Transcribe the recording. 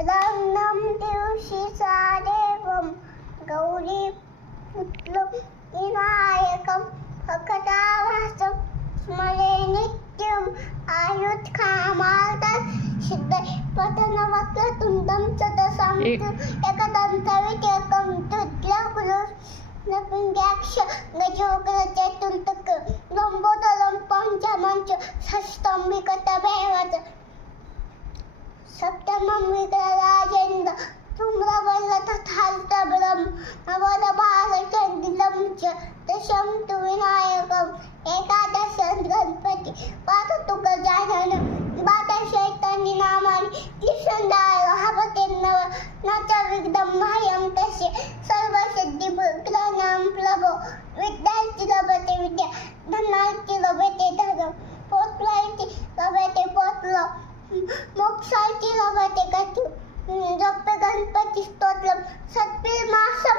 रंगं दिवशी सादेवं गौरीपुत्रं विनायकं भक्तावासं स्मरे नित्यम् आयुष्कामार्थं सिद्धिपतनवक्रतुण्डं सदसं एकदन्तविकलं तुल्यपुरुषनपुङ्ग्याक्ष गजोग्रचतुर्थकं लम्बोदरं पञ्चमं च षष्ठं विकटमेव च सप्तमं विकटराजेन्द्र धूम्रवर्णतथास्तबलं नवदबालचण्डिलं च दशं तु विनायकम् एकादशं गणपति पाठतु गजाननं द्वादशैतानि नामानि त्रिशूलधारो न च विघ्नं मह्यं तस्य सर्वसिद्धिप्रदानं प्रभो विद्यार्थी लभते विद्या धनार्थी लभते धनं पौत्रार्थी लभते पौत्रं मोक्षार्थी लभते गतिं जप गणपति स्तोत्रं सत्पिमासं